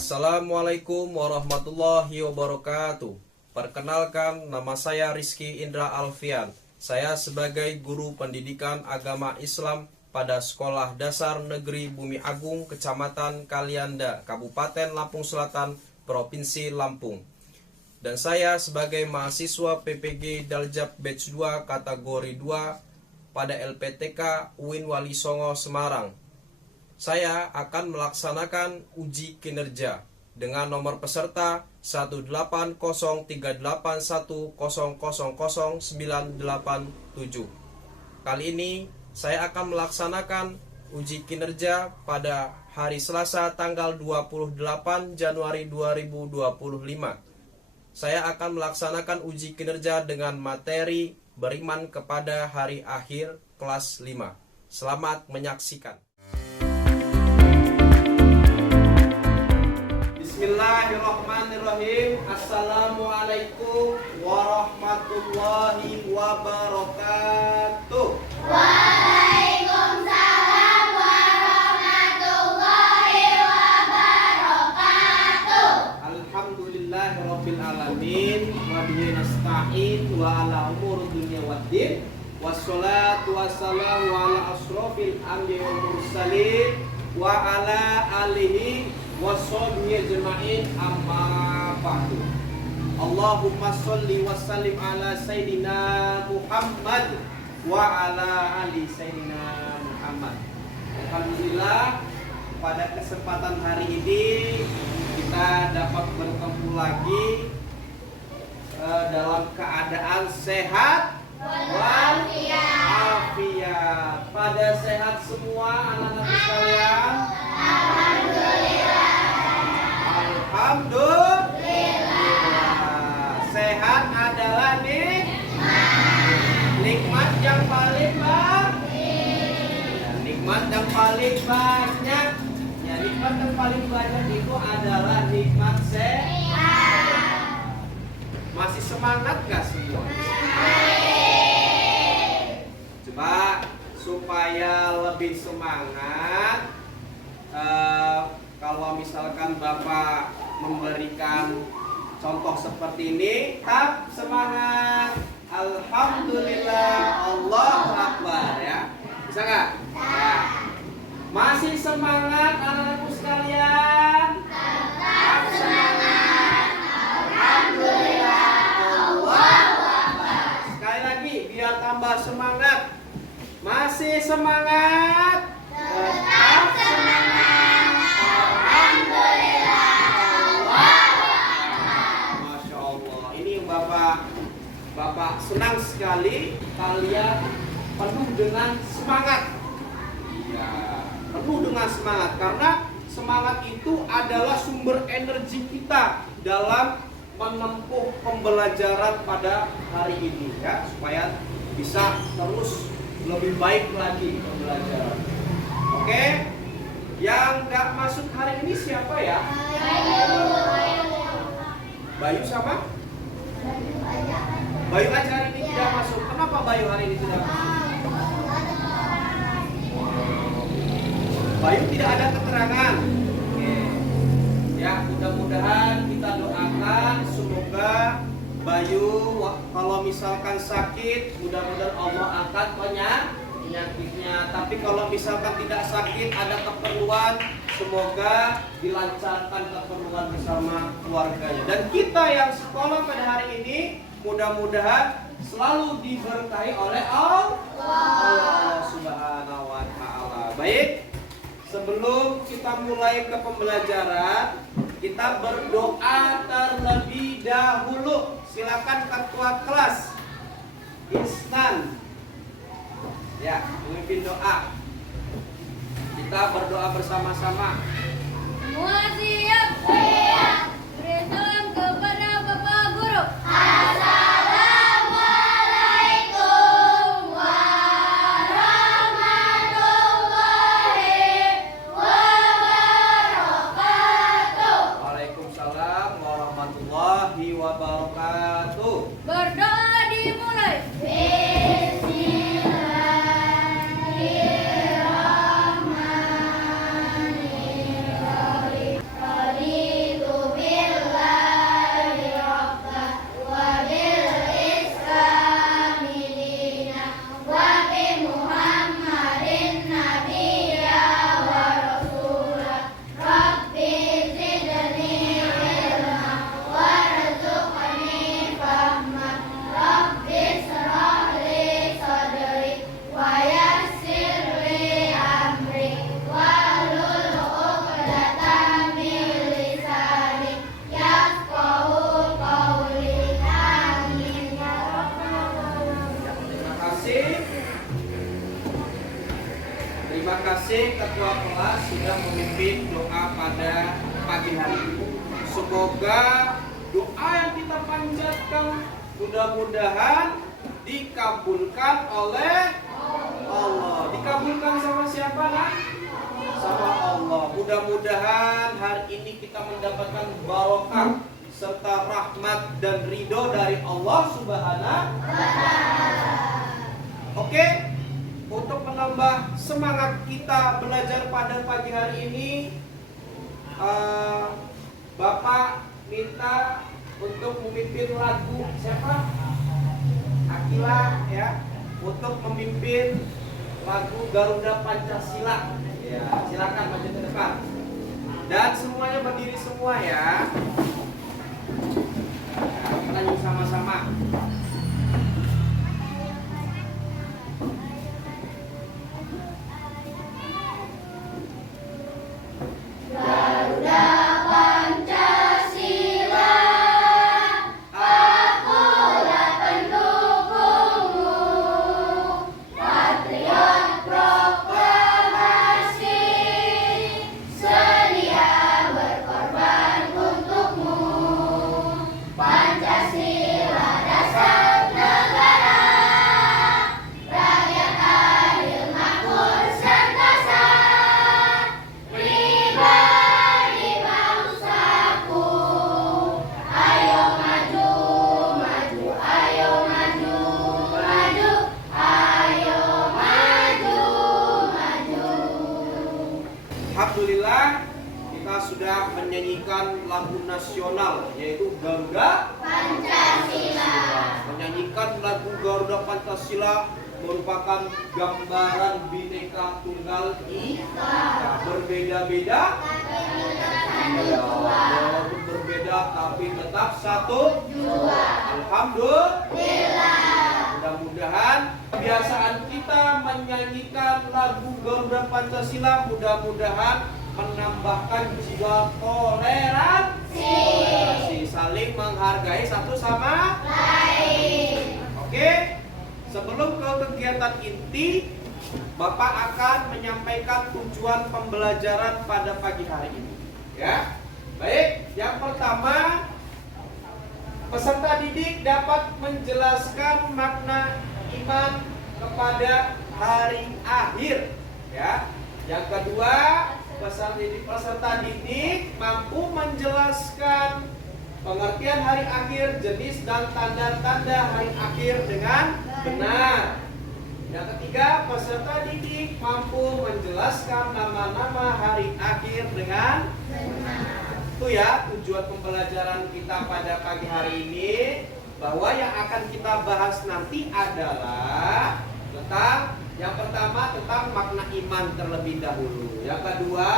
Assalamualaikum warahmatullahi wabarakatuh. Perkenalkan, nama saya Rizky Indra Alfian. Saya sebagai guru pendidikan agama Islam pada Sekolah Dasar Negeri Bumi Agung, Kecamatan Kalianda, Kabupaten Lampung Selatan, Provinsi Lampung. Dan saya sebagai mahasiswa PPG Daljab Batch 2 kategori 2 pada LPTK UIN Wali Songo Semarang. Saya akan melaksanakan uji kinerja dengan nomor peserta 1803810000987. Kali ini saya akan melaksanakan uji kinerja pada hari Selasa tanggal 28 Januari 2025. Saya akan melaksanakan uji kinerja dengan materi beriman kepada hari akhir kelas 5. Selamat menyaksikan. Bismillahirrahmanirrahim. Assalamualaikum warahmatullahi wabarakatuh. Waalaikumsalam warahmatullahi wabarakatuh. Alhamdulillahirabbil alamin wa bihi nasta'in wa ala umuri dunya waddin. Wassalatu wassalamu ala asrofil anbiya'i wal mursalin wa ala alihi wassalli ajma'in, amma ba'du. Allahumma sholli wa sallim ala sayyidina Muhammad wa ala ali sayyidina Muhammad. Alhamdulillah, pada kesempatan hari ini kita dapat bertemu lagi dalam keadaan sehat walafiat. Pada sehat semua anak-anak sekalian? Alhamdulillah. Sehat adalah nikmat yang paling nikmat yang paling banyak. Ya, nikmat yang paling banyak itu adalah nikmat sehat. Masih semangat gak semua? Coba supaya lebih semangat, kalau misalkan Bapak memberikan contoh seperti ini, tetap semangat. Alhamdulillah, Allahu Akbar, ya. Bisa nggak? Ya. Masih semangat anak-anakku sekalian? Tetap semangat. Alhamdulillah, Allahu Akbar. Sekali lagi biar tambah semangat. Masih semangat? Tetap semangat. Alhamdulillah, Allahu Akbar. Masya Allah. Ini Bapak senang sekali kalian penuh dengan semangat. Iya, penuh dengan semangat karena semangat itu adalah sumber energi kita dalam menempuh pembelajaran pada hari ini, ya, supaya bisa terus lebih baik lagi pembelajaran. Oke, yang nggak masuk hari ini siapa ya? Bayu sama? Bayu aja hari ini tidak masuk. Kenapa Bayu hari ini tidak masuk? Bayu tidak ada keterangan. Oke. Ya, mudah-mudahan kita doakan semoga Bayu kalau misalkan sakit, mudah-mudahan Allah angkat penyakitnya. Tapi kalau misalkan tidak sakit, ada keperluan, semoga dilancarkan keperluan bersama keluarganya. Dan kita yang sekolah pada hari ini, mudah-mudahan selalu diberkahi oleh Allah Subhanahu wa Ta'ala. Baik, sebelum kita mulai ke pembelajaran, kita berdoa terlebih dahulu. Silakan ketua kelas Instan, ya, memimpin doa. Kita berdoa bersama-sama. Semua siap? Siap. Beri salam kepada Bapak Guru. Assalamualaikum warahmatullahi wabarakatuh. Waalaikumsalam warahmatullahi wabarakatuh. Berdoa dimulai. Bismillahirrahmanirrahim. Terima kasih Ketua Kelas sudah memimpin doa pada pagi hari ini. Semoga doa yang kita panjatkan mudah-mudahan dikabulkan oleh Allah. Dikabulkan sama siapa, Nak? Sama Allah. Mudah-mudahan hari ini kita mendapatkan barokah serta rahmat dan ridho dari Allah Subhanahu wa Ta'ala. Oke, untuk menambah semangat kita belajar pada pagi hari ini, Bapak minta untuk memimpin lagu siapa? Akila ya, untuk memimpin lagu Garuda Pancasila. Ya, silakan maju ke depan. Dan semuanya berdiri semua ya. Kita nyanyi sama-sama. Garuda Pancasila, akulah pendukungmu, patriot proklamasi, sedia berkorban untukmu. Pancasila dasar negara, rakyat adil makmur sentosa, pribadi bangsaku. Ayo maju, maju, ayo maju, maju, ayo maju, maju. Alhamdulillah kita sudah menyanyikan lagu nasional yaitu Garuda Pancasila. Menyanyikan lagu Garuda Pancasila merupakan gambaran Bhinneka Tunggal Ika. Berbeda-beda, ya, walaupun berbeda tapi tetap satu. Alhamdulillah. Mudah-mudahan kebiasaan kita menyanyikan lagu Garuda Pancasila mudah-mudahan menambahkan jiwa toleransi, saling menghargai satu sama Lain. Oke, sebelum ke kegiatan inti, Bapak akan menyampaikan tujuan pembelajaran pada pagi hari ini. Ya, baik. Yang pertama, peserta didik dapat menjelaskan makna iman kepada hari akhir. Ya. Yang kedua, peserta didik mampu menjelaskan pengertian hari akhir, jenis dan tanda-tanda hari akhir dengan benar. Yang ketiga, peserta didik mampu menjelaskan nama-nama hari akhir dengan benar. Itu ya tujuan pembelajaran kita pada pagi hari ini, bahwa yang akan kita bahas nanti adalah tentang yang pertama tentang makna iman terlebih dahulu. Yang kedua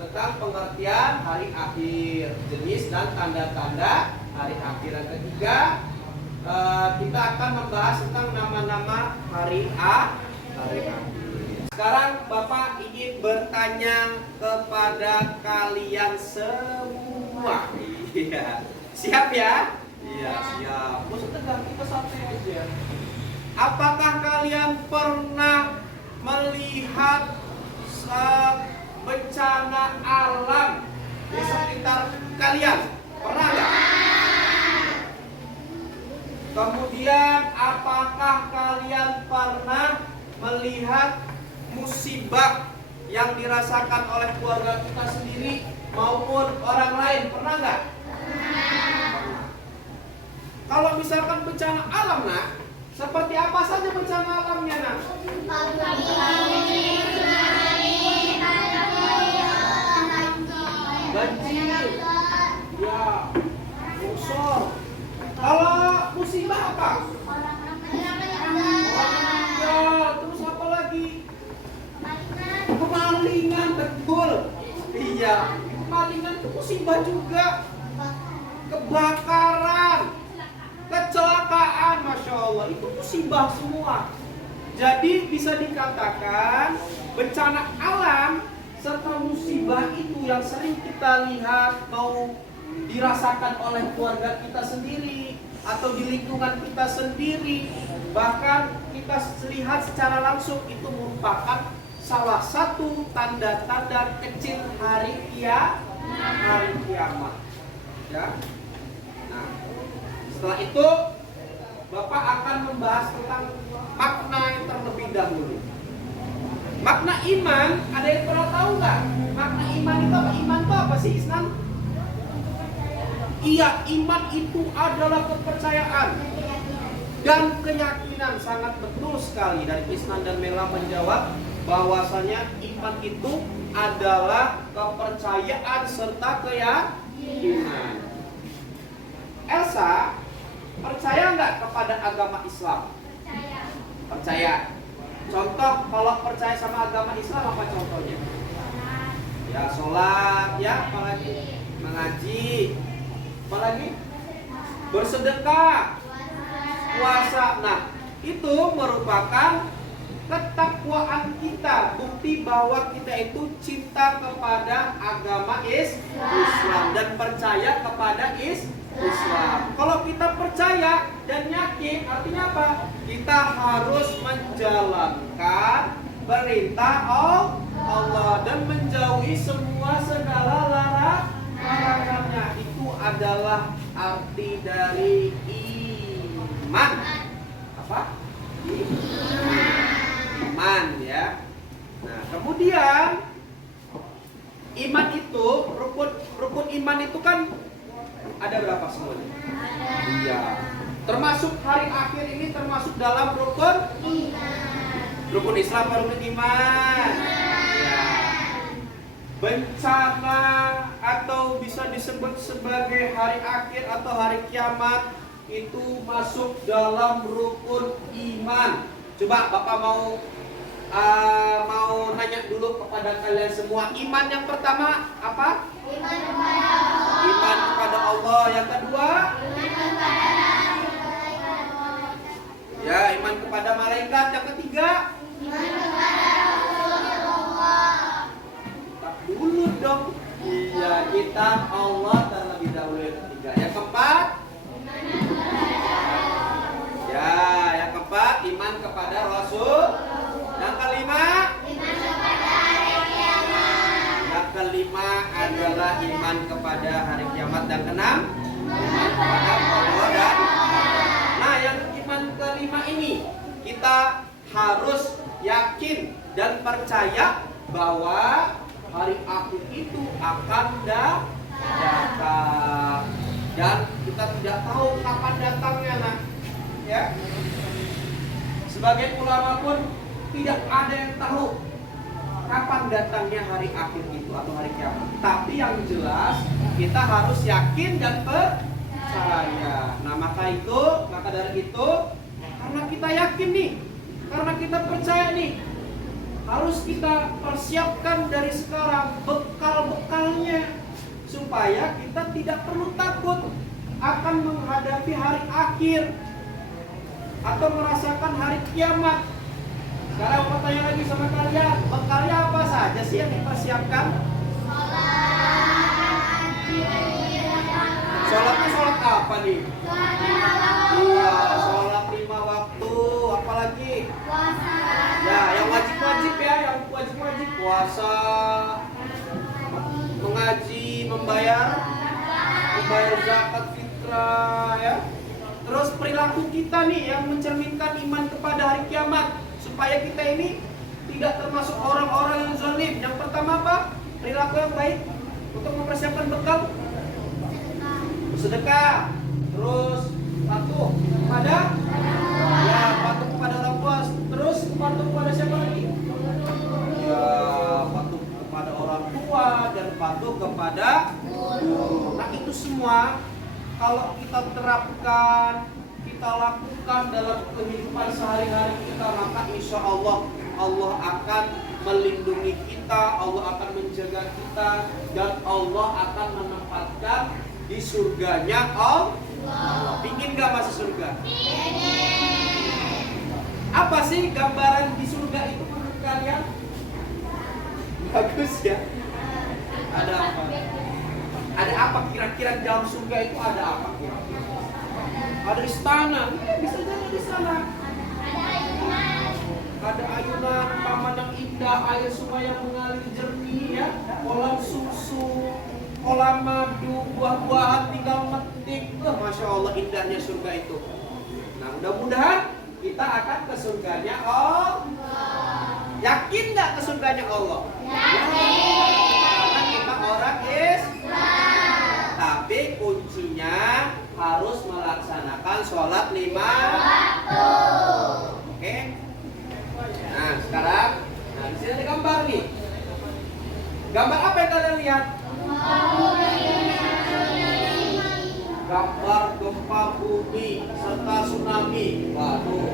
tentang pengertian hari akhir, jenis dan tanda-tanda hari akhir. Yang ketiga kita akan membahas tentang nama-nama hari akhir. Sekarang Bapak ingin bertanya kepada kalian semua. Iya, siap ya? Iya, siap. Maksudnya ganti ke satu aja. Apakah kalian pernah melihat bencana alam di sekitar kalian? Pernah nggak? Kemudian apakah kalian pernah melihat musibah yang dirasakan oleh keluarga kita sendiri maupun orang lain? Pernah nggak? Pernah. Kalau misalkan bencana alam, Nak, seperti apa saja bencana alamnya, Nak? Banjir, ya, longsor. Kalau musibah apa? Orang meninggal. Terus apa lagi? Kemalingan, betul. Iya, kemalingan itu musibah juga. Kebakaran, kecelakaan, masya Allah, itu musibah semua. Jadi bisa dikatakan bencana alam serta musibah itu yang sering kita lihat mau dirasakan oleh keluarga kita sendiri atau di lingkungan kita sendiri, bahkan kita lihat secara langsung, itu merupakan salah satu tanda-tanda kecil hari kiamat. Ya. Nah, setelah itu Bapak akan membahas tentang makna yang terlebih dahulu. Makna iman, ada yang pernah tahu nggak? Makna iman itu apa? Iman itu apa sih, Isnan? Iya, iman itu adalah kepercayaan dan keyakinan. Sangat betul sekali dari Isnan dan Mela menjawab bahwasanya iman itu adalah kepercayaan serta keyakinan. Elsa, percaya nggak kepada agama Islam? Percaya. Contoh kalau percaya sama agama Islam apa contohnya? Ya sholat, ya apalagi mengaji, apalagi bersedekah, puasa. Nah, itu merupakan ketakwaan kita, bukti bahwa kita itu cinta kepada agama Islam dan percaya kepada Islam. Kalau kita percaya dan yakin, artinya apa? Kita harus menjalankan perintah Allah dan menjauhi semua segala larangannya. Itu adalah arti dari iman. Apa? Iman, ya. Nah, kemudian iman itu, rukun iman itu kan ada berapa semuanya? Iya. Termasuk hari akhir ini termasuk dalam rukun rukun Islam atau rukun iman? Ya. Bencana atau bisa disebut sebagai hari akhir atau hari kiamat itu masuk dalam rukun iman. Coba Bapak mau nanya dulu kepada kalian semua. Iman yang pertama apa? Iman kepada Allah. Iman kepada Allah. Yang kedua? Iman kepada malaikat. Ya, iman kepada malaikat. Yang ketiga? Iman kepada Rasulullah. Tak dulu dong. Iya, kitab Allah terlebih dahulu. Yang ketiga. Yang keempat? Ya, yang keempat iman kepada Rasul. Yang kelima? Iman kepada hari kiamat. Yang kelima adalah iman kepada hari kiamat. Dan keenam? Iman kepada Allah dan nah, yang iman kelima ini kita harus yakin dan percaya bahwa hari akhir itu akan datang. Dan kita tidak tahu kapan datangnya, nah. Ya. Sebagian ulama pun tidak ada yang tahu kapan datangnya hari akhir itu atau hari kiamat. Tapi yang jelas kita harus yakin dan percaya. Nah, maka dari itu karena kita yakin nih, karena kita percaya nih, harus kita persiapkan dari sekarang bekal-bekalnya supaya kita tidak perlu takut akan menghadapi hari akhir atau merasakan hari kiamat. Sekarang aku tanya lagi sama kalian, bekalnya apa saja sih yang dipersiapkan? Sholatnya sholat apa nih? Iya, sholat 5 waktu. Apalagi? Puasa. Ya, yang wajib-wajib ya, yang wajib-wajib puasa, mengaji, membayar zakat fitrah ya. Terus perilaku kita nih yang mencerminkan iman kepada hari kiamat supaya kita ini tidak termasuk orang-orang yang zalim. Yang pertama apa? Perilaku yang baik untuk mempersiapkan bekal. Bersedekah. Terus patuh kepada patuh kepada orang tua. Terus patuh kepada siapa lagi? Ya, patuh kepada orang tua dan patuh kepada guru. Nah, itu semua kalau kita terapkan, kita lakukan dalam kehidupan sehari-hari kita, maka insya Allah Allah akan melindungi kita, Allah akan menjaga kita, dan Allah akan menempatkan di surganya Allah. Pingin gak masuk surga? Apa sih gambaran di surga itu menurut kalian? Bagus ya? Ada apa? Ada apa kira-kira di dalam surga itu ada apa kira-kira? Ada istana, bisa jadi di sana. ada ayunan taman yang indah, air sungai yang mengalir jernih ya, kolam susu, kolam madu, buah-buahan tinggal metik. Masya Allah indahnya surga itu. Nah mudah-mudahan kita akan ke surganya Allah. Yakin nggak ke surganya Allah? Yakin. Karena kita orang Islam. Tapi kuncinya harus melaksanakan sholat 5 waktu. Oke? Nah sekarang, nah di sini ada gambar nih. Gambar apa yang kalian lihat? Gambar gempa bumi serta tsunami. Waduh,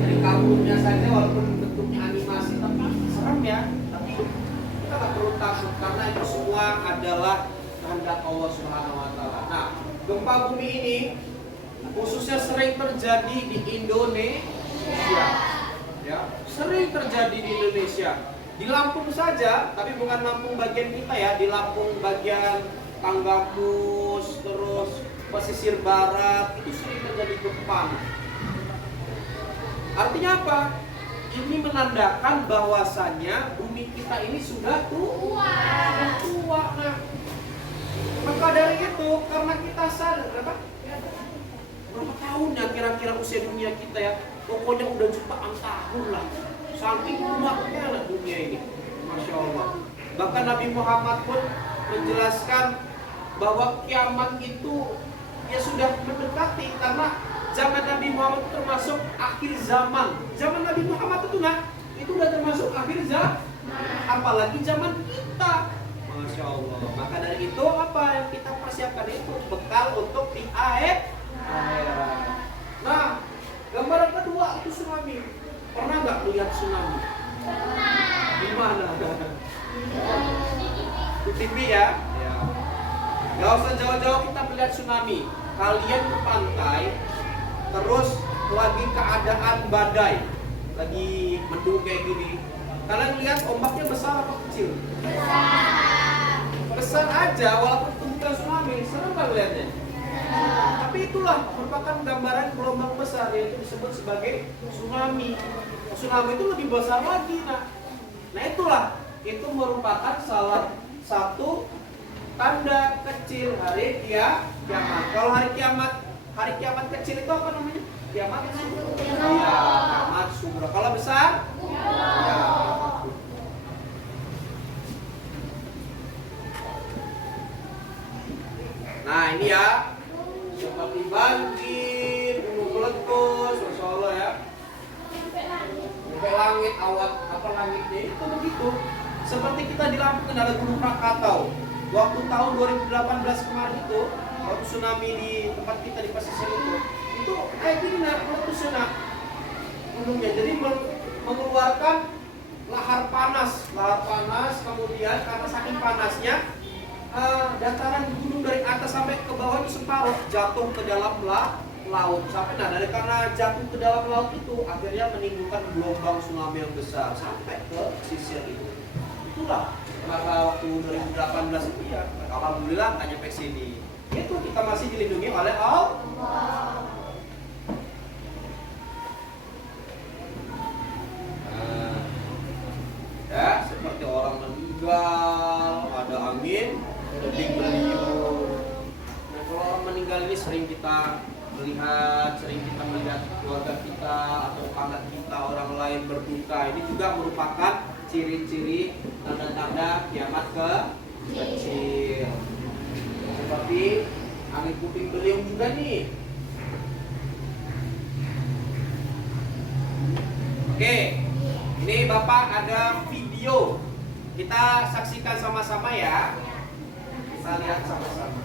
dari kabutnya saja walaupun bentuknya animasi tapi serem ya. Tapi kita nggak perlu takut karena itu semua adalah kehendak Allah Subhanahu Wa Taala. Nah, gempa bumi ini khususnya sering terjadi di Indonesia. Ya, sering terjadi di Indonesia. Di Lampung saja, tapi bukan Lampung bagian kita ya, di Lampung bagian Tanggamus, terus pesisir barat, itu sering terjadi gempa. Artinya apa? Ini menandakan bahwasannya bumi kita ini sudah tua. Nah, maka dari itu, karena kita sadar berapa tahun ya kira-kira usia dunia kita ya, pokoknya udah jutaan tahun lah. Saking kuatnya lah dunia ini, Masya Allah. Bahkan Nabi Muhammad pun menjelaskan bahwa kiamat itu ya sudah mendekati karena zaman Nabi Muhammad itu termasuk akhir zaman. Zaman Nabi Muhammad itu itu udah termasuk akhir zaman. Apalagi zaman kita, Masya Allah. Maka dari itu apa yang kita persiapkan itu bekal untuk di akhirat. Nah, gambaran kedua itu tsunami. Pernah nggak lihat tsunami? Di mana? Di TV ya? Ya. Gak usah jauh-jauh kita melihat tsunami. Kalian ke pantai, terus lagi keadaan badai, lagi mendung kayak gini. Kalian lihat ombaknya besar atau kecil? Besar aja, walaupun itu bukan tsunami, serem nggak lihatnya? Tapi itulah merupakan gambaran gelombang besar, yaitu disebut sebagai tsunami. Tsunami itu lebih besar lagi. Nah itulah, itu merupakan salah satu tanda kecil hari kiamat. Kalau hari kiamat kecil itu apa namanya? Kiamat sugra. Ya, kiamat sugra. Kalau besar? Ya. Nah ini ya, seperti banjir, gunung meletus, Masya Allah ya. Sampai langit, awan, apa langitnya itu begitu. Seperti kita di Lampung ada Gunung Krakatau. Waktu tahun 2018 kemarin itu, waktu tsunami di tempat kita di pesisir itu kayak gini meletusnya gunungnya. Jadi mengeluarkan lahar panas, kemudian karena saking panasnya dataran gunung dari atas sampai ke bawah itu separuh jatuh ke dalam laut sampai dari karena jatuh ke dalam laut itu akhirnya menimbulkan gelombang tsunami yang besar sampai ke pesisir itu. Itulah maka waktu 2018 itu ya alhamdulillah nggak nyampe sini. Itu kita masih dilindungi oleh Allah. Ya seperti orang meninggal, ada angin, geding beliung. Nah kalau orang meninggal ini sering kita melihat keluarga kita atau tetangga kita orang lain berduka. Ini juga merupakan ciri-ciri tanda-tanda kiamat kecil. Seperti angin puting beliung juga nih. Oke, ini Bapak ada video. Kita saksikan sama-sama ya. Kita lihat sama-sama.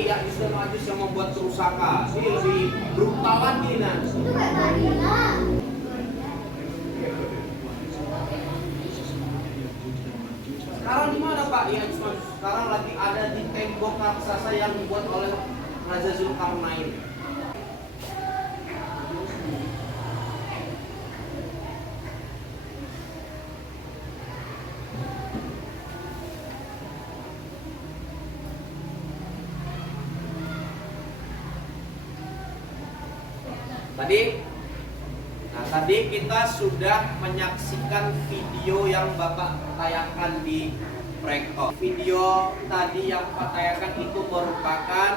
ini Ya'juj dan Ma'juj yang membuat kerusakan. Ini lebih brutal lagi nanti. Itu kayak tadi lah. Sekarang di mana Pak Ya'juj Ma'juj? Sekarang lagi ada di tembok raksasa yang dibuat oleh Raja Zulkarnain. Tadi kita sudah menyaksikan video yang Bapak tayangkan di proyektor. Video tadi yang Bapak tayangkan itu merupakan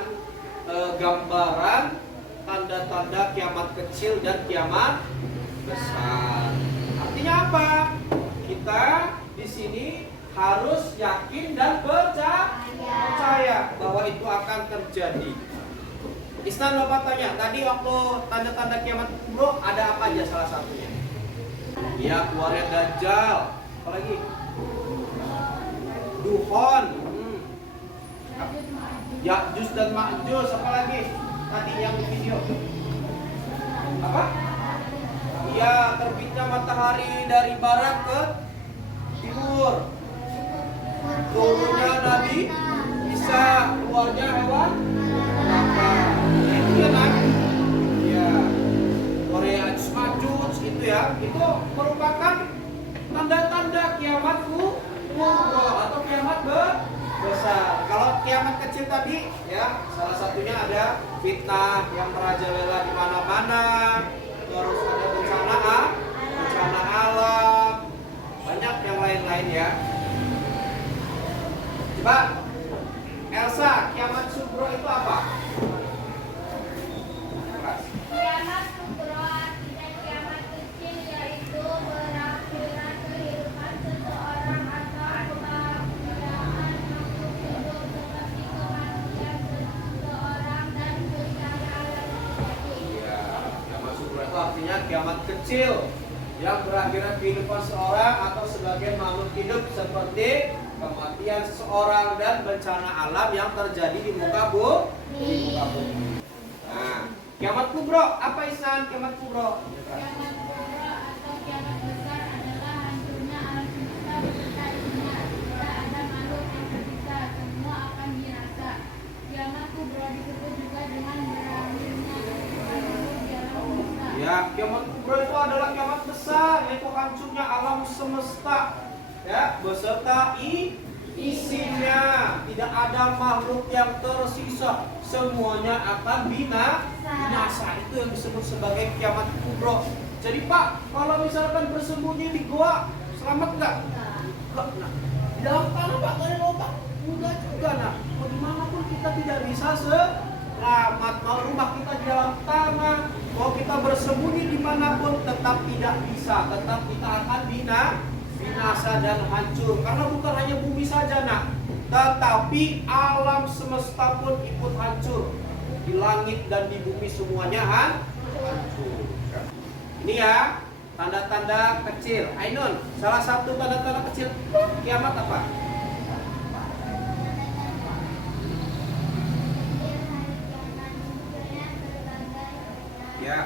gambaran tanda-tanda kiamat kecil dan kiamat besar. Artinya apa? Kita di sini harus yakin dan percaya bahwa itu akan terjadi. Isnan Bapak tanya, tadi waktu tanda-tanda kiamat kubro ada apa aja salah satunya? Ya, keluarnya Dajjal. Apalagi? Duhon. Ya'juj dan Ma'juj. Apa lagi? Tadi yang di video. Apa? Iya, terbitnya matahari dari barat ke timur. Turunnya Nabi Isa, keluarnya hewan apa? Itu ya nak? Ya, Korea Ma'juj itu ya, itu merupakan tanda-tanda kiamat kubro atau kiamat besar. Kalau kiamat kecil tadi ya, salah satunya ada fitnah yang merajalela di mana-mana, terus ada bencana alam, banyak yang lain-lain ya. Coba Elsa, kiamat subro itu apa? Kiamat kubro artinya kiamat kecil, yaitu berakhirnya kehidupan seseorang atau keadaan makhluk hidup seperti kematian seseorang dan bencana alam terjadi. Ya, kiamat subro itu artinya kiamat kecil yang berakhirnya kehidupan seorang atau sebagian makhluk hidup seperti kematian seseorang dan bencana alam yang terjadi di muka bumi. Nah, kiamat kubro apa Ihsan? Kiamat kubro. Kiamat kubro atau kiamat besar adalah hancurnya alam semesta beserta isinya. Tidak ada makhluk yang tersisa, semua akan binasa. Kiamat kubro disebut juga dengan berakhirnya kehidupan makhluk di alam semesta. Ya, kiamat kubro itu adalah kiamat besar, yaitu hancurnya alam semesta. Ya, beserta isinya. Tidak ada makhluk yang tersisa, semuanya akan binasa. Itu yang disebut sebagai kiamat kubro. Jadi Pak, kalau misalkan bersembunyi di goa, selamat nggak? Enggak. Nah, di dalam tanah Pak, nggak ada lubang. Enggak juga. Nah, mau dimanapun kita tidak bisa selamat. Mau rumah kita di dalam tanah, mau kita bersembunyi dimanapun, tetap tidak bisa. Tetap kita akan binasa dan hancur. Karena bukan hanya bumi saja nak, tetapi alam semesta pun ikut hancur. Di langit dan di bumi semuanya hancur. Ini ya tanda-tanda kecil. Ainun, salah satu tanda-tanda kecil kiamat apa? Ya.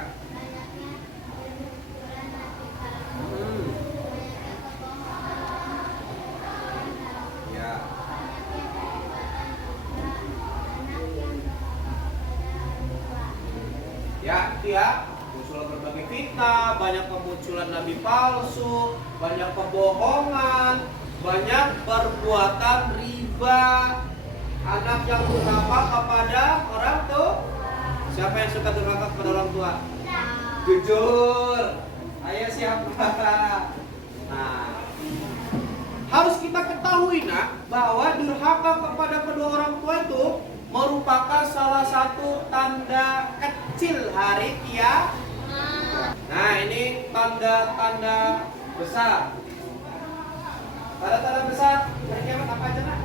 Ya, itu ya, munculan berbagai fitnah, banyak kemunculan nabi palsu, banyak kebohongan, banyak perbuatan riba, anak yang durhaka kepada orang tua. Siapa yang suka durhaka kepada orang tua? Jujur. Ayo siapa? Nah, harus kita ketahui nak, bahwa durhaka kepada kedua orang tua itu merupakan salah satu tanda kecil hari kiamat. Nah, ini tanda-tanda besar. Tanda-tanda besar hari kiamat apa aja nak?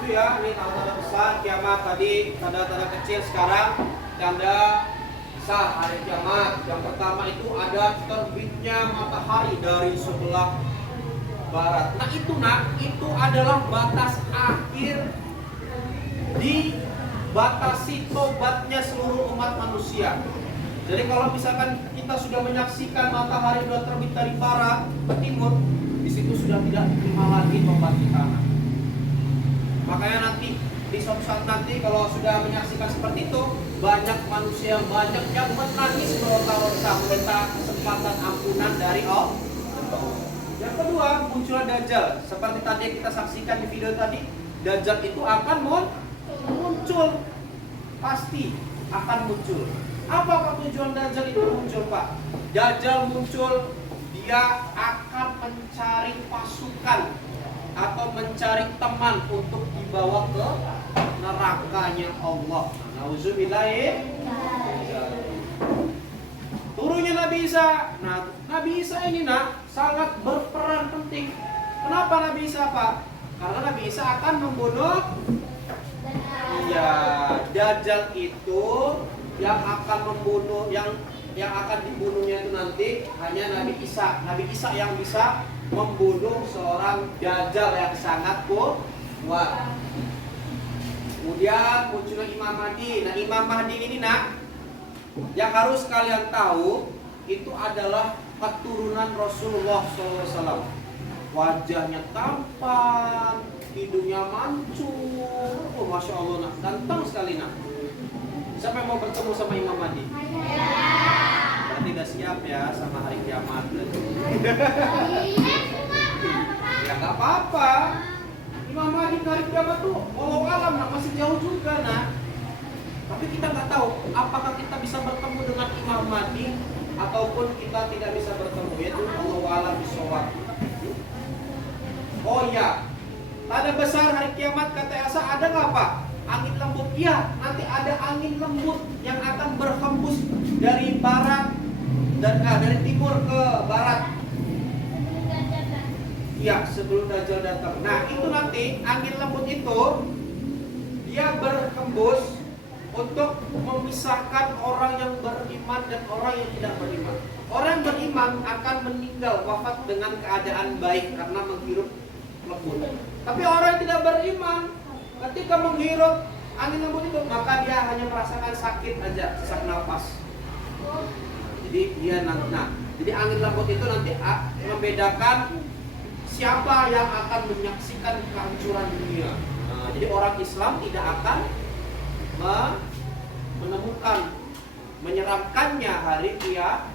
Itu ya, ini tanda-tanda besar kiamat tadi, tanda-tanda kecil sekarang tanda besar hari kiamat. Yang pertama itu ada terbitnya matahari dari sebelah barat. Nah itu adalah batas akhir dibatasi tobatnya seluruh umat manusia. Jadi kalau misalkan kita sudah menyaksikan matahari sudah terbit dari barat ke timur, di situ sudah tidak diterima lagi tobat kita. Makanya nanti di suatu saat nanti kalau sudah menyaksikan seperti itu, banyak manusia banyak yang menangis meronta-ronta meminta kesempatan ampunan dari Allah. Yang kedua, munculnya Dajjal. Seperti tadi yang kita saksikan di video tadi, Dajjal itu akan muncul, pasti akan muncul. Apakah tujuan Dajjal itu muncul, Pak? Dajjal muncul, dia akan mencari pasukan atau mencari teman untuk dibawa ke nerakanya Allah. Nauzubillahi. Turunnya Nabi Isa. Nah, Nabi Isa ini sangat berperan penting. Kenapa Nabi Isa, Pak? Karena Nabi Isa akan membunuh. Iya, Dajjal itu yang akan membunuh, yang akan dibunuhnya itu nanti hanya Nabi Isa. Nabi Isa yang bisa membunuh seorang Dajjal yang sangat kuat. Kemudian munculnya Imam Mahdi. Nah, Imam Mahdi ini yang harus kalian tahu itu adalah keturunan Rasulullah SAW. Wajahnya tampan, hidungnya mancung, oh masya Allah ganteng sekali Siapa yang mau bertemu sama Imam Mahdi? Berarti udah siap ya sama hari kiamat. Ya nggak apa-apa. Imam Mahdi hari kiamat tuh walau alam masih jauh juga Tapi kita nggak tahu apakah kita bisa bertemu dengan Imam Mahdi ataupun kita tidak bisa bertemu. Yaitu walau alam bisawab. Oh iya, tanda besar hari kiamat kata Elsa ada nggak Pak? Angin lembut, iya. Nanti ada angin lembut yang akan berhembus dari barat dan dari timur ke barat. Iya, sebelum Dajjal datang. Nah, itu nanti angin lembut itu dia berhembus untuk memisahkan orang yang beriman dan orang yang tidak beriman. Orang yang beriman akan meninggal wafat dengan keadaan baik karena menghirup lembut. Tapi orang yang tidak beriman ketika menghirup angin lembut itu maka dia hanya merasakan sakit aja, sesak nafas. Jadi dia jadi angin lembut itu nanti membedakan siapa yang akan menyaksikan kehancuran dunia. Jadi orang Islam tidak akan menemukan menyeramkannya hari kiamat.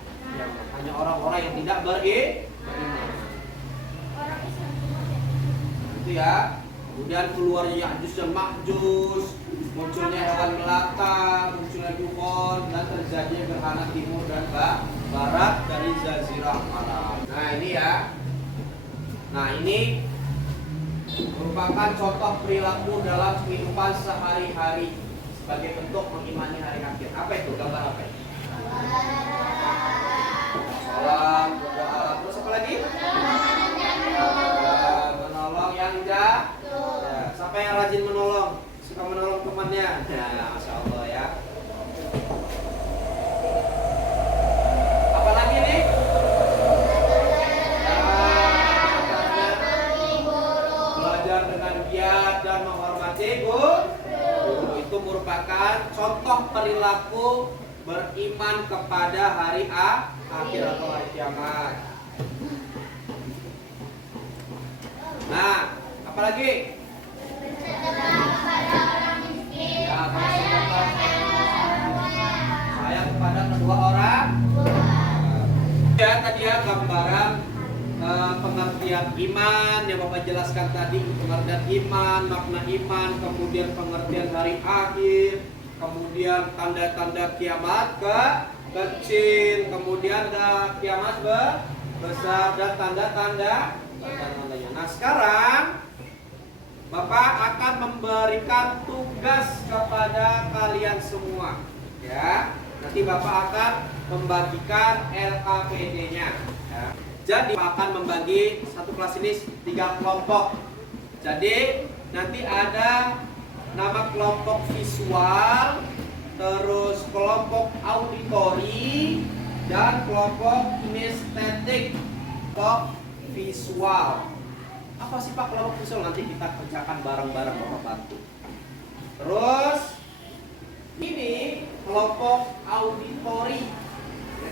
Hanya orang-orang yang tidak beriman. Itu ya. Kemudian keluarnya Ya'juj dan Ma'juj, munculnya hewan melata, munculnya dukun, dan terjadi gerhana timur dan barat dari Jazirah Arab. Nah ini ya. Nah ini merupakan contoh perilaku dalam kehidupan sehari-hari sebagai bentuk mengimani hari akhir. Apa itu? Gambar apa itu? Salam, berdoa, terus apa lagi? Menolong yang jatuh. Ya, siapa yang rajin menolong? Suka menolong temannya? Ya, Masya Allah ya. Apa lagi nih? Belajar dengan giat dan menghormati guru. Itu merupakan contoh perilaku beriman kepada hari akhir atau hari kiamat. Nah, apalagi? Sayang kepada kedua orang. Ya, tadi ya gambaran pengertian iman yang Bapak jelaskan tadi, pengertian iman, makna iman, kemudian pengertian hari akhir, kemudian tanda-tanda kiamat kecil, kemudian ada kiamat besar dan tanda-tandanya. Nah, sekarang Bapak akan memberikan tugas kepada kalian semua, ya. Nanti Bapak akan membagikan LKPD-nya. Ya. Jadi Bapak akan membagi satu kelas ini 3 kelompok. Jadi nanti ada nama kelompok visual, terus kelompok auditori, dan kelompok kinestetik. Kelompok visual. Apa sih Pak kelompok visual? Nanti kita kerjakan bareng-bareng Bapak bantu. Terus ini kelompok auditori.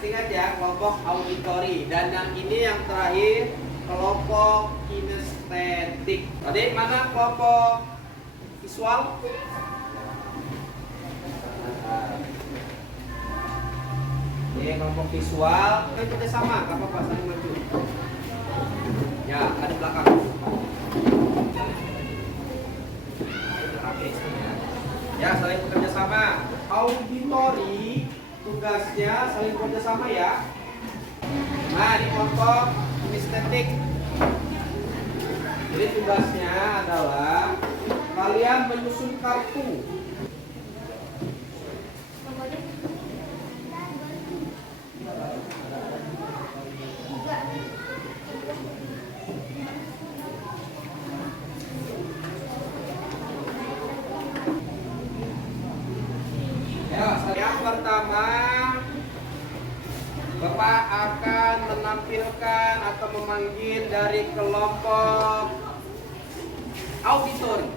Ingat ya, kelompok auditori. Dan yang ini yang terakhir kelompok kinestetik. Tadi mana kelompok visual? Ini kelompok visual. Kita kerja sama, nggak apa-apa, saling maju. Ya, ada belakang. Ya, saling bekerja sama. Auditori tugasnya saling bekerja sama ya. Nah, di kelompok kinestetik. Jadi tugasnya adalah kalian menyusun kartu. Yang pertama, Bapak akan menampilkan atau memanggil dari kelompok auditori.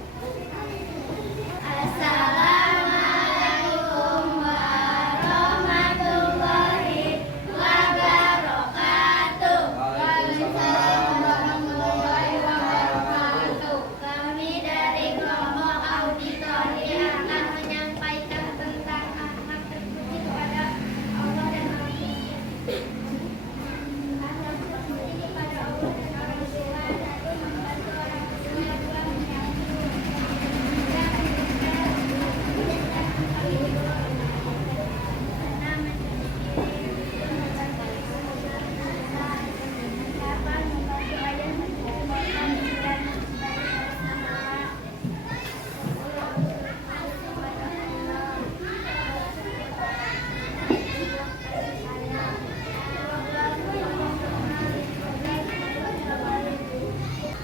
Assalamualaikum warahmatullahi wabarakatuh. Waalaikumsalam warahmatullahi wabarakatuh. Kami dari kelompok auditori akan menyampaikan tentang akhlak terpuji kepada Allah dan manusia. Akhlak terpuji kepada Allah dan orang tua, satu membantu orang tua, dua menyambut, tiga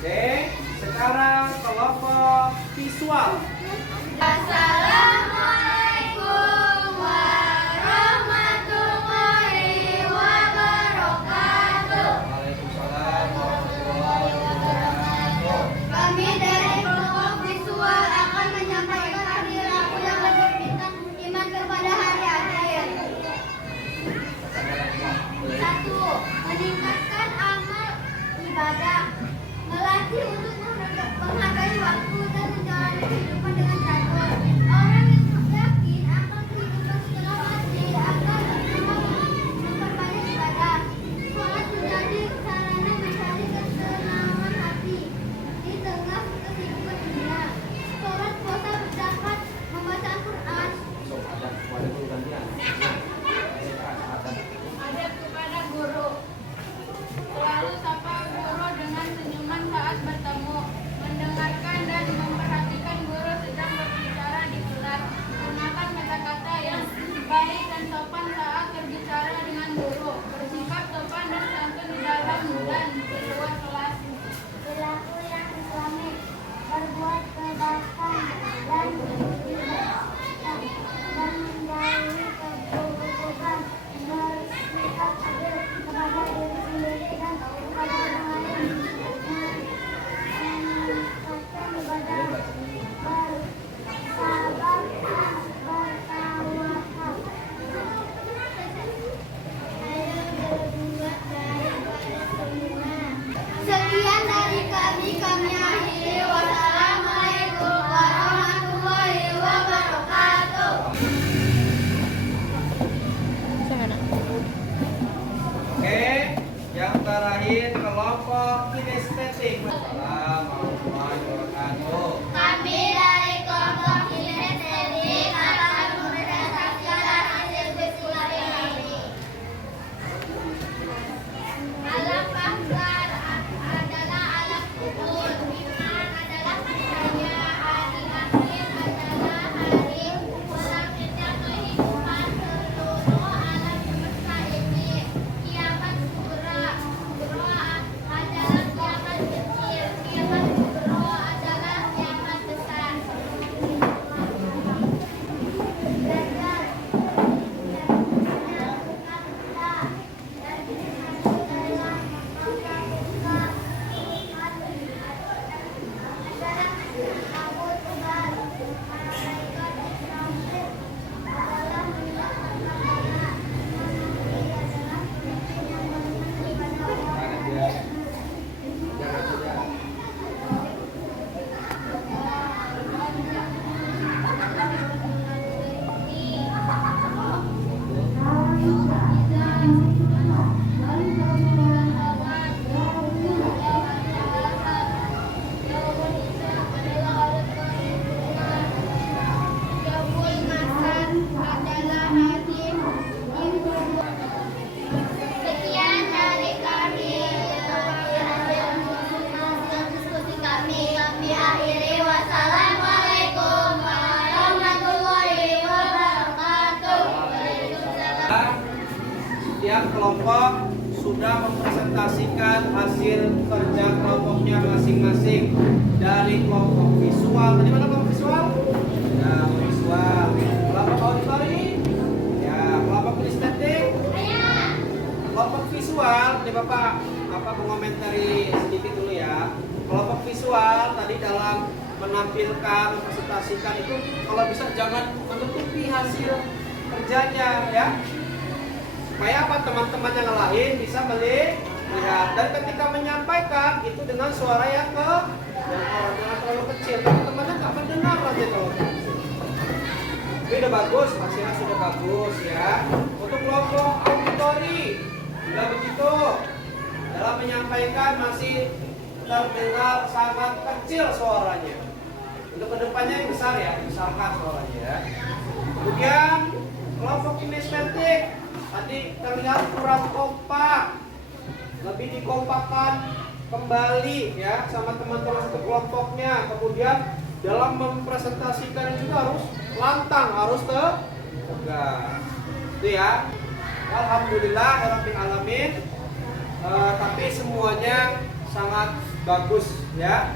Oke, sekarang kelompok visual. Assalamualaikum warahmatullahi wabarakatuh. Waalaikumsalam warahmatullahi wabarakatuh. Kami dari kelompok visual akan menyampaikan perilaku yang berbintang iman kepada hari akhir. Satu, meningkatkan amal ibadah, melatih untuk menghargai waktu dan menjalani kehidupan dengan teratur. kelompok sudah mempresentasikan hasil kerja kelompoknya masing-masing. Dari kelompok visual, tadi mana kelompok visual? Nah, visual. Kelompok auditori? Ya, kelompok kinestetik? Kelompok visual, ini Bapak mengomentari sedikit dulu ya. Kelompok visual tadi dalam menampilkan, mempresentasikan itu kalau bisa jangan menutupi hasil kerjanya ya. Supaya apa, teman-teman yang lain bisa melihat, dan ketika menyampaikan itu dengan suara yang jangan terlalu kecil, teman-temannya nggak mendengar nanti kalau kecil. Ini udah bagus, hasilnya sudah bagus ya. Untuk kelompok auditori sudah begitu, dalam menyampaikan masih terdengar sangat kecil suaranya. Untuk kedepannya yang besar ya, dibesarkan suaranya ya. Kemudian kelompok kinestetik tadi terlihat kurang kompak, lebih dikompakkan kembali ya sama teman-teman satu kelompoknya. Kemudian dalam mempresentasikan juga harus lantang, harus tegas. Itu ya. Alhamdulillah rabbil alamin. Tapi semuanya sangat bagus ya.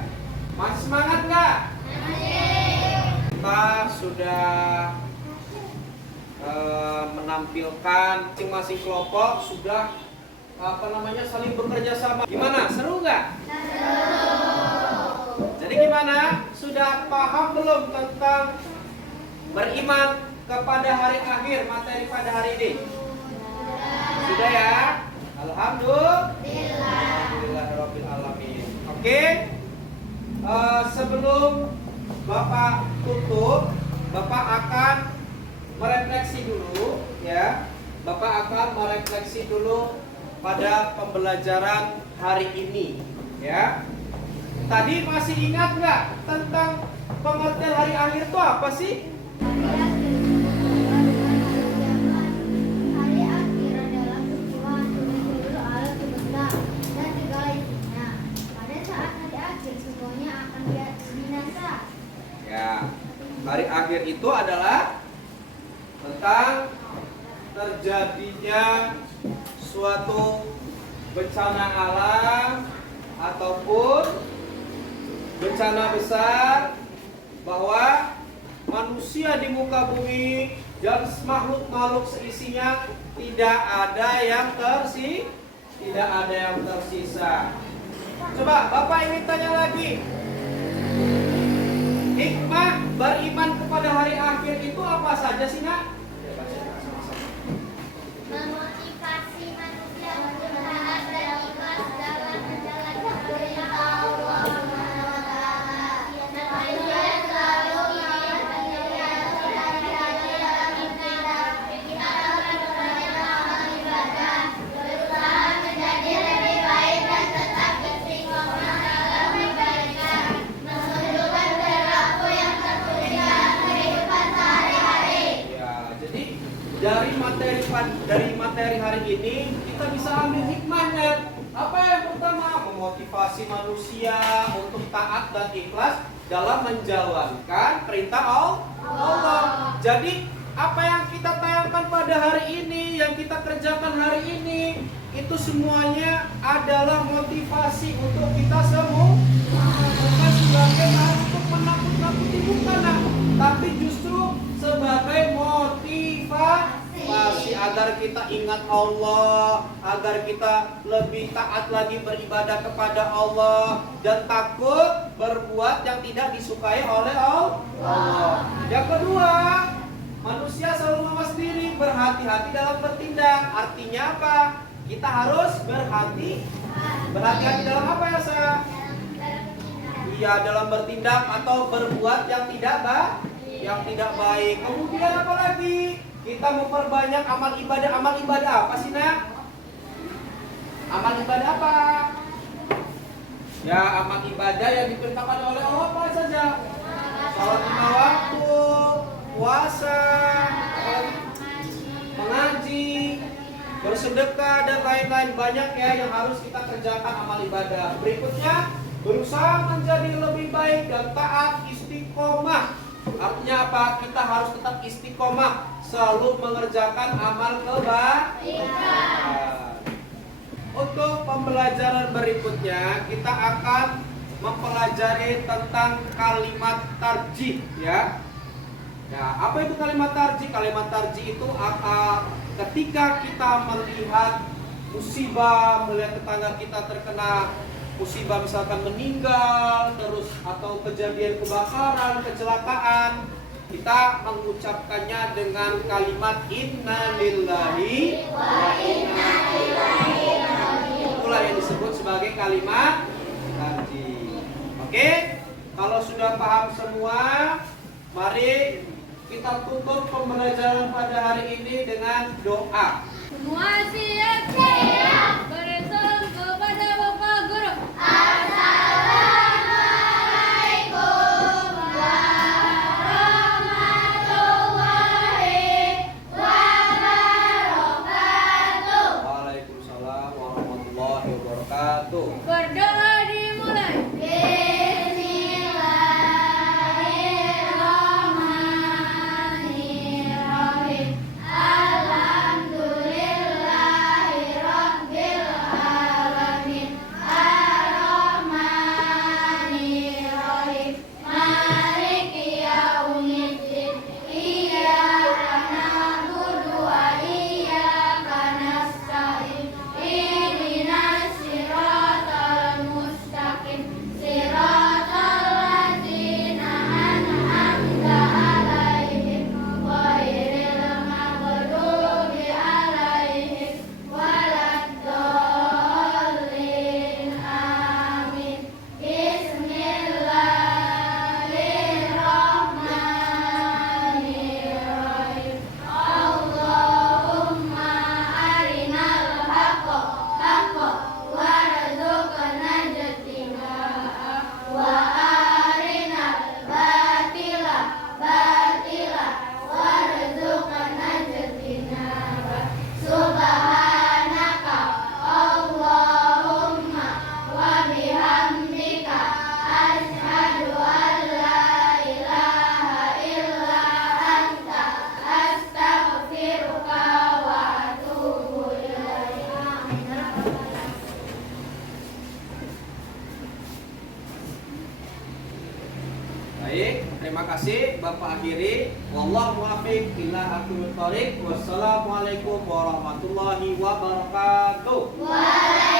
Masih semangat nggak? Kita sudah menampilkan masing-masing kelompok sudah saling bekerja sama. Gimana? Seru nggak? Jadi gimana? Sudah paham belum tentang beriman kepada hari akhir, materi pada hari ini? Sudah ya? Alhamdulillah alamin. Oke. Sebelum Bapak tutup, Bapak akan merefleksi dulu ya. Bapak akan merefleksi dulu pada pembelajaran hari ini ya. Tadi masih ingat nggak tentang pengertian hari akhir itu apa sih? Hari akhir adalah peristiwa seluruh alam semesta dan segala isinya. Pada saat hari akhir semuanya akan binasa. Ya, hari akhir itu adalah tentang terjadinya suatu bencana alam ataupun bencana besar, bahwa manusia di muka bumi dan makhluk-makhluk seisinya tidak ada yang tersisa. Coba Bapak ingin tanya lagi, hikmah beriman kepada hari akhir itu apa saja sih, Nak? Memotivasi manusia untuk taat dan ikhlas dalam menjalankan perintah Allah Subhanahu wa taala. Manusia selalu ingin menjadi dalam ibadah. Kita akan memperbanyak amal ibadah, berusaha menjadi lebih baik dan tetap istiqomah dalam kebaikan, menunjukkan perilaku yang terpuji dalam kehidupan sehari-hari. Ya, jadi dari materi hari ini kita bisa ambil hikmahnya. Apa yang pertama? Memotivasi manusia untuk taat dan ikhlas dalam menjalankan perintah Allah. Jadi apa yang kita tayangkan pada hari ini, yang kita kerjakan hari ini, itu semuanya adalah motivasi untuk kita semua. Bukan sebagai untuk menakut-nakuti, bukan, tapi justru sebagai motivasi agar kita ingat Allah, agar kita lebih taat lagi beribadah kepada Allah dan takut berbuat yang tidak disukai oleh Allah. Yang kedua, manusia selalu mawas diri, berhati-hati dalam bertindak. Artinya apa? Kita harus berhati-hati dalam apa ya, Sa? Iya, dalam bertindak atau berbuat yang tidak baik. Kemudian apa lagi? Kita memperbanyak amal ibadah. Amal ibadah apa sih, Nak? Amal ibadah apa? Ya, amal ibadah yang diperintahkan oleh Allah apa saja? Salat 5 waktu, puasa, mengaji, bersedekah dan lain-lain. Banyak ya yang harus kita kerjakan amal ibadah. Berikutnya, berusaha menjadi lebih baik dan taat, istiqomah Artinya apa? Kita harus tetap istiqomah, selalu mengerjakan amal kebaikan. Untuk pembelajaran berikutnya kita akan mempelajari tentang kalimat tarjih ya. Ya, apa itu kalimat tarjih? Kalimat tarjih itu ketika kita melihat musibah, melihat tetangga kita terkena musibah, misalkan meninggal, terus atau kejadian kebakaran, kecelakaan, kita mengucapkannya dengan kalimat innalillahi wa inna ilaihi raji'un. Itulah yang disebut sebagai kalimat tarjih. Oke? Kalau sudah paham semua, mari kita tutup pembelajaran pada hari ini dengan doa. Semua siap. Siap. Beri salam kepada Bapak Guru. Assalamualaikum warahmatullahi wabarakatuh. Waalaikumsalam warahmatullahi wabarakatuh. Berdoa dimulai. Bismillahirrahmanirrahim. Alhamdulillahirabbil alamin. Arrahmanirrahim. Maliki yaumiddin. Iyyaka na'budu wa iyyaka nasta'in. Ihdinas siratal mustaqim. Siratal ladzina an'amta 'alaihim ghairil maghdubi 'alaihim waladdallin. Amin. Bismillahirrahmanirrahim. Allahumma arinal haqqa haqqa warzuqna ijtinabah wa arinal batila batila warzuqna ijtinabah. Subhanaka Allahumma wa bihamdika asyhadu an la ilaha illa anta astaghfiruka wa atubu ilaik. Baik, terima kasih Bapak akhiri. Wallahu muwaffiq ila aqwamit thoriq. Wassalamualaikum warahmatullahi wabarakatuh. Waalaikumsalam.